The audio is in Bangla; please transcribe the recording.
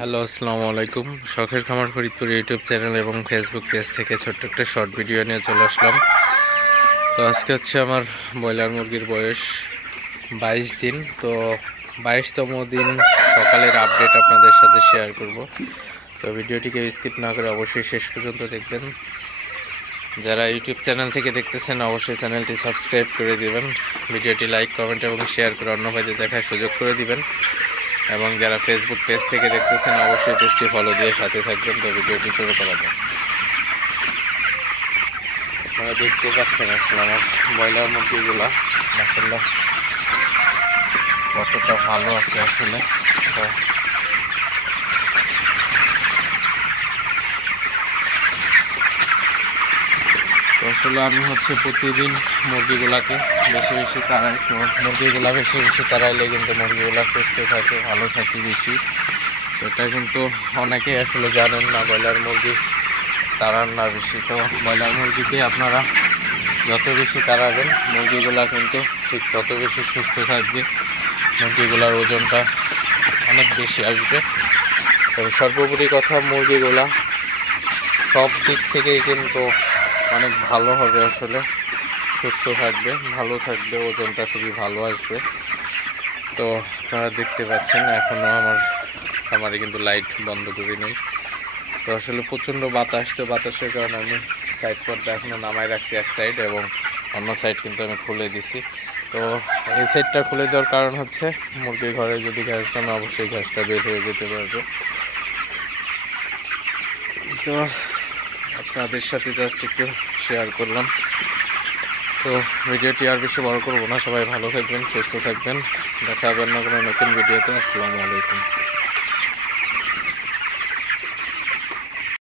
হ্যালো, আসসালামু আলাইকুম। শখের খামার ফরিদপুর ইউটিউব চ্যানেল এবং ফেসবুক পেজ থেকে ছোট্ট একটা শর্ট ভিডিও নিয়ে চলে আসলাম। তো আজকে হচ্ছে আমার ব্রয়লার মুরগির বয়স 22 দিন। তো 22তম দিন সকালের আপডেট আপনাদের সাথে শেয়ার করব। তো ভিডিওটিকে স্কিপ না করে অবশ্যই শেষ পর্যন্ত দেখবেন। যারা ইউটিউব চ্যানেল থেকে দেখতেছেন অবশ্যই চ্যানেলটি সাবস্ক্রাইব করে দিবেন, ভিডিওটি লাইক, কমেন্ট এবং শেয়ার করে অন্য ভাইদের দেখার সুযোগ করে দিবেন। এবং যারা ফেসবুক পেজ থেকে দেখতেছেন অবশ্যই পেজটি ফলো দিয়ে সাথে থাকবেন। তো ভিডিওটি শুরু করা যাক। আপনারা দেখতে পাচ্ছেন আসলে আমার ব্রয়লার মুরগিগুলা মাশাআল্লাহ কতটা ভালো আছে আসলে। তো আসলে আমি হচ্ছে প্রতিদিন মুরগিগুলাকে বেশি বেশি তাড়াই। তো মুরগিগুলা বেশি বেশি তাড়াইলে কিন্তু মুরগিগুলা সুস্থ থাকে, ভালো থাকে বেশি। এটা কিন্তু অনেকেই আসলে জানেন না, ব্রয়লার মুরগি তাড়ান না বেশি। তো ব্রয়লার মুরগিকে আপনারা যত বেশি তাড়াবেন মুরগিগুলা কিন্তু ঠিক তত বেশি সুস্থ থাকবে, মুরগিগুলার ওজনটা অনেক বেশি আসবে। তবে সর্বোপরি কথা, মুরগিগুলা সব দিক থেকেই কিন্তু অনেক ভালো হবে আসলে, সুস্থ থাকবে, ভালো থাকবে, ওজনটা খুবই ভালো আসবে। তো আপনারা দেখতে পাচ্ছেন এখনও আমার খামারে কিন্তু লাইট বন্ধ করি নেই। তো আসলে প্রচণ্ড বাতাস, তো বাতাসের কারণে আমি সাইড পর্দা এখনও নামায় রাখছি এক সাইড, এবং অন্য সাইড কিন্তু আমি খুলে দিছি। তো এই সাইডটা খুলে দেওয়ার কারণ হচ্ছে মুরগির ঘরে যদি ঘাস জমে অবশ্যই ঘাসটা বের হয়ে যেতে পারবে। তো আপনাদের সাথে জাস্ট একটু শেয়ার করলাম। তো ভিডিওটি আর বেশি বড় করবো না, সবাই ভালো থাকবেন, সুস্থ থাকবেন, দেখা হবে অন্য কোনো নতুন ভিডিওতে। আসসালামু আলাইকুম।